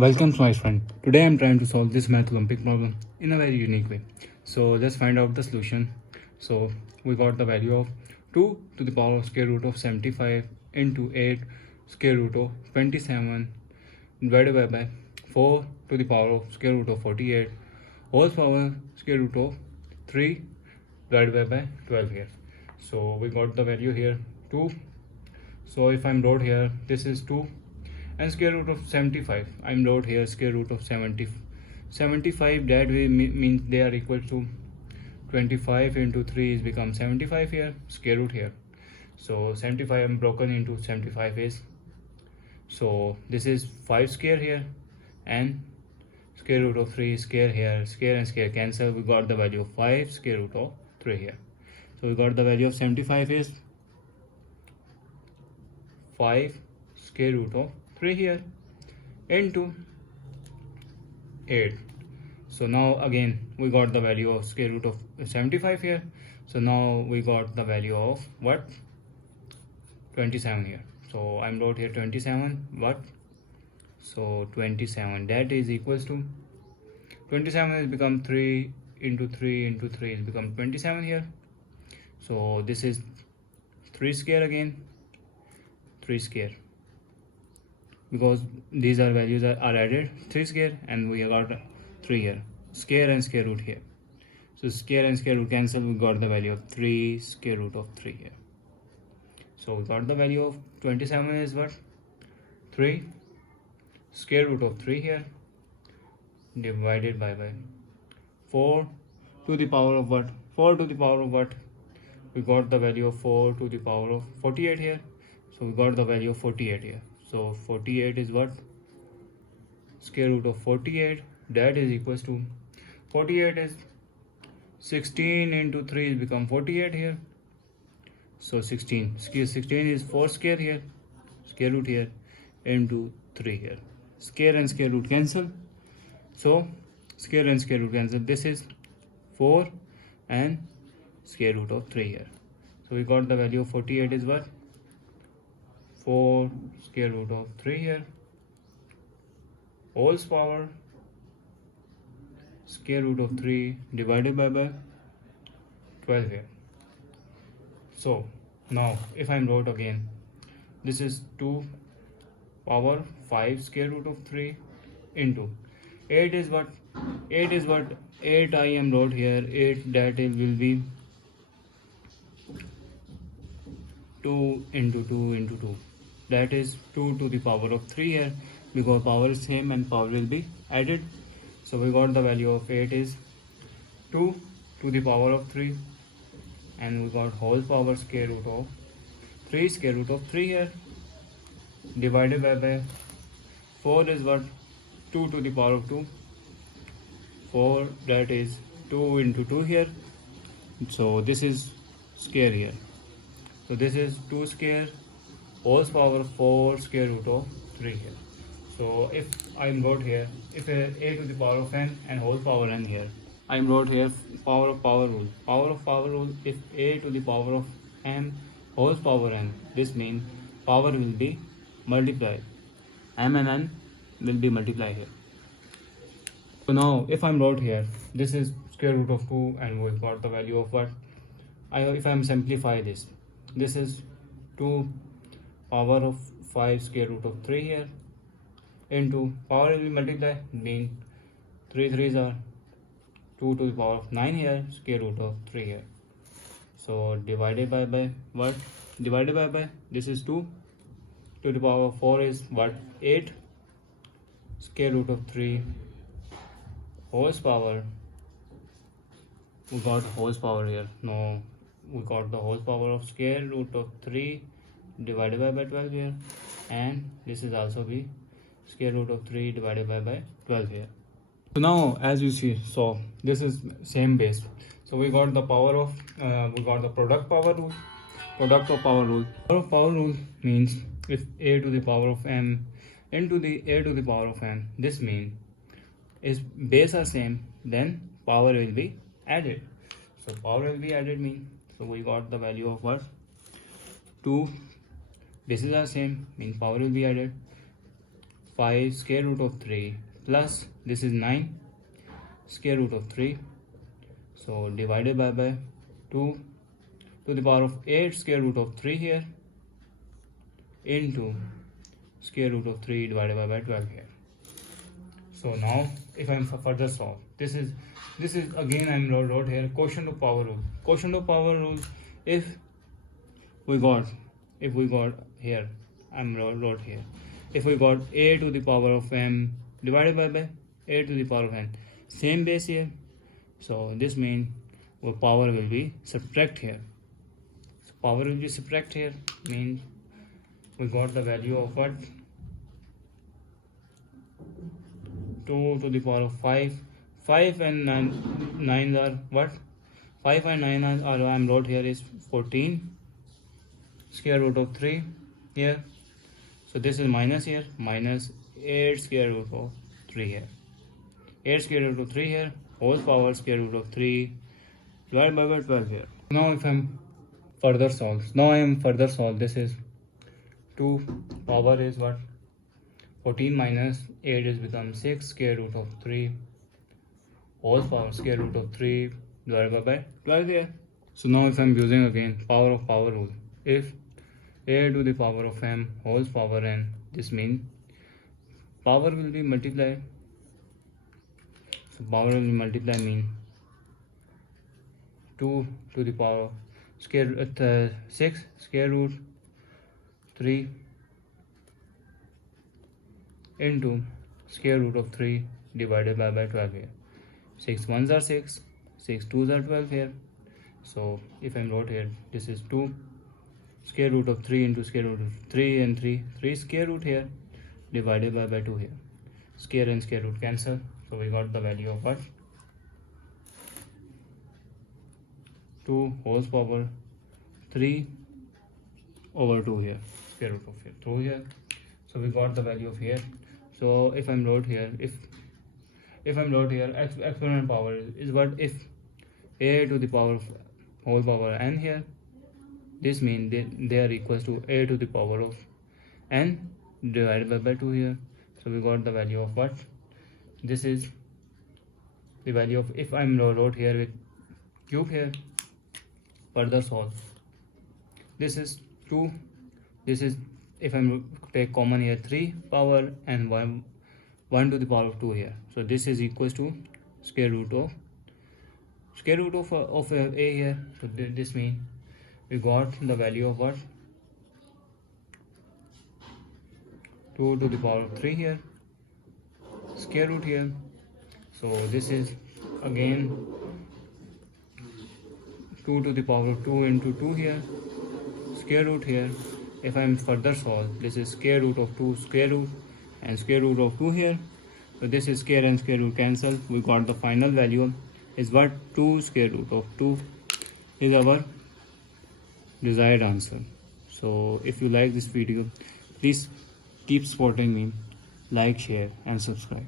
Welcome to my friend. Today I am trying to solve this math Olympic problem in a very unique way. So let's find out the solution. So we got the value of 2 to the power of square root of 75 into 8 square root of 27 divided by 4 to the power of square root of 48 whole power square root of 3 divided by 12 here. So we got the value here 2. So if I'm wrote here, this is 2 and square root of 75. I'm wrote here square root of 75. That way means they are equal to 25 into 3 is become 75 here, square root here. So 75 I'm broken into 75 is. So this is 5 square here and square root of 3 square here, square and square cancel. We got the value of 5 square root of 3 here. So we got the value of 75 is 5 square root of 3 here into 8. So now again we got the value of square root of 75 here. So now we got the value of what? 27 here. So I'm wrote here 27 what? So 27, that is equals to 27 is become 3 into 3 into 3 is become 27 here. So this is 3 square again, 3 square, because these are values are added 3 square and we got 3 here, square and square root here. So square and square root cancel, we got the value of 3 square root of 3 here. So we got the value of 27 is what? 3 square root of 3 here divided by 4 to the power of what? 4 to the power of what? We got the value of 4 to the power of 48 here. So we got the value of 48 here. So 48 is what? Square root of 48, that is equals to 48 is 16 into 3 is become 48 here. So 16 is 4 square here, square root here into 3 here. Square and square root cancel. So square and square root cancel. This is 4 and square root of 3 here. So we got the value of 48 is what? 4 square root of 3 here whole power square root of 3 divided by 12 here. So now if I'm wrote again, this is 2 power 5 square root of 3 into 8 is what? 8 I am wrote here 8, that it will be 2 into 2 into 2, that is 2 to the power of 3 here, because power is same and power will be added. So we got the value of 8 is 2 to the power of 3 and we got whole power square root of 3 square root of 3 here divided by 4 is what? 2 to the power of 2, 4, that is 2 into 2 here. So this is square here. So this is 2 square whole power 4 square root of 3 here. So if I wrote here, if a to the power of n and whole power n here, I wrote here power of power rule. Power of power rule, if a to the power of n whole power n, this means power will be multiplied. M and n will be multiplied here. So now if I'm wrote here, this is square root of 2 and we got the value of what? If I'm simplify this is 2 power of 5 square root of 3 here into power will be multiplied, mean 3 3s are 2 to the power of 9 here, square root of 3 here. So divided by what? Divided by this is 2 to the power of 4 is what? 8 square root of 3 whole power. We got whole power here. No, we got the whole power of square root of 3 divided by 12 here, and this is also be square root of 3 divided by 12 here. So now as you see, so this is same base. So we got the power of we got the product power rule. Product of power rule. Power rule means if a to the power of m into the a to the power of n, this means if base are same, then power will be added. So power will be added mean, so we got the value of what? 2 bases are same, means power will be added. 5 square root of 3 plus this is 9 square root of 3. So divided by 2 to the power of 8 square root of 3 here into square root of 3 divided by 12 here. So now if I'm further solve, this is again I'm wrote here quotient of power rule. Quotient of power rule, if we got here, I'm wrote here, if we got a to the power of m divided by a to the power of n, same base here, so this means our power will be subtract here. So power will be subtract here, means we got the value of what, 2 to the power of 5. 5 and 9 are what? 5 and 9 are I'm wrote here is 14 square root of 3 here. So this is minus here, minus 8 square root of 3 here. 8 square root of 3 here, whole power square root of 3 divided by 12 here. Now if I'm further solve, this is 2 power is what? 14 minus 8 is become 6 square root of 3 whole power square root of 3 divided by 12 here. So now if I'm using again power of power rule, if a to the power of m whole power n, this means power will be multiplied. So power will be multiplied mean 2 to the power of 6 square root 3 into square root of 3 divided by 12 here. 6 ones are 6, 6 twos are 12 here. So if I'm wrote here, this is 2 square root of 3 into square root of 3 and 3 square root here divided by 2 here. Square and square root cancel, so we got the value of what, 2 whole power 3 over 2 here, square root of 2 here. So we got the value of here. So if I'm wrote here, if I'm wrote here exponent power is what, if a to the power of whole power n here, this means they are equals to a to the power of n divided by 2 here. So we got the value of what, this is the value of, if I'm wrote here with cube here, further solve, this is 2, this is, if I'm take common here, 3 power and 1 to the power of 2 here. So this is equals to square root of a here. So this means we got the value of what, 2 to the power of 3 here, square root here. So this is again 2 to the power of 2 into 2 here, square root here. If I'm further solve, this is square root of 2 square root and square root of 2 here. So this is square and square root cancel. We got the final value is what, 2 square root of 2 is our desired answer. So if you like this video, please keep supporting me, like, share and subscribe.